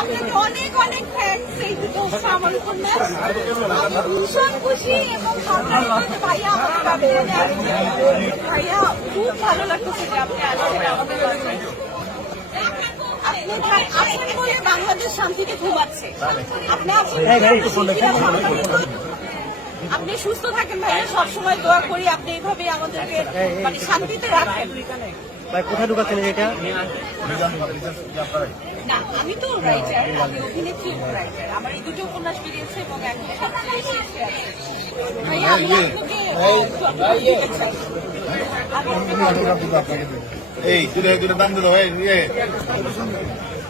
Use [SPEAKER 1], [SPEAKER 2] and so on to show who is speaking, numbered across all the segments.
[SPEAKER 1] আপনাকে অনেক অনেক থ্যাংকস এই দুটো আমার উপন্যাস আমি ভীষণ খুশি এবং সরকারের ভাইয়া আমাকে আবেদনে ভাইয়া খুব ভালো লাগতেছে যে আপনি আসছেন আমাদের আপনি বলে বাংলাদেশ শান্তিতে ঘুমাচ্ছে। আপনি আছেন বলে আমরা শিল্পীরা ভালো থাকি। আপনি সুস্থ থাকেন ভাইয়া সবসময় দোয়া করি আপনি এইভাবে আমাদেরকে মানে শান্তিতে রাখেন।
[SPEAKER 2] ভাই কোথায় ঢুকাচ্ছেন এটা
[SPEAKER 1] না আমি তো রাইটার আমি অভিনেত্রী রাইটার আমার এই দুটো উপন্যাস বেরিয়েছে এবং এখন সবচেয়ে আছে। ভাইয়া আমি আপনাকে
[SPEAKER 3] এই দুটো দাম ইয়ে। এই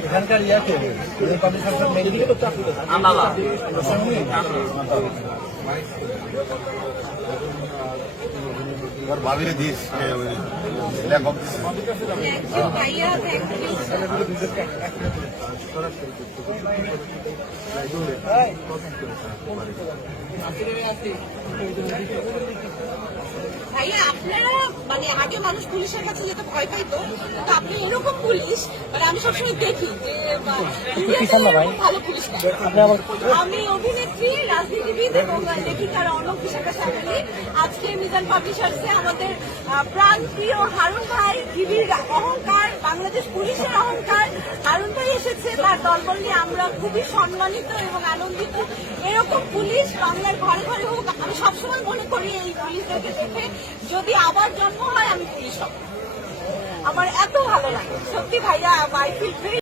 [SPEAKER 2] এখানকার ইয়াকে পাবলিশার
[SPEAKER 3] দিস
[SPEAKER 1] ইউ ভাইয়া আপনারা মানে আগে মানুষ পুলিশের কাছে যেতে ভয় পাইতো কিন্তু আপনি এরকম পুলিশ মানে আমি সবসময় দেখি যে ভালো পুলিশ আমি অভিনেত্রী রাজনীতিবিদ এবং লেখিকার অনক বিশাখা সাকালি আজকে মিজান পাবলিশার্সে আমাদের প্রাণ প্রিয় হারুন ভাই টিভির অহংকার বাংলাদেশ পুলিশের অহংকার তার দলবল নিয়ে আমরা খুবই সম্মানিত এবং আনন্দিত। এরকম পুলিশ বাংলার ঘরে ঘরে হোক, আমি সবসময় মনে করি এই পুলিশদেরকে দেখে যদি আবার জন্ম হয়, আমি পুলিশ হব। আমার এত ভালো লাগে। সত্যি ভাইয়া আই ফিল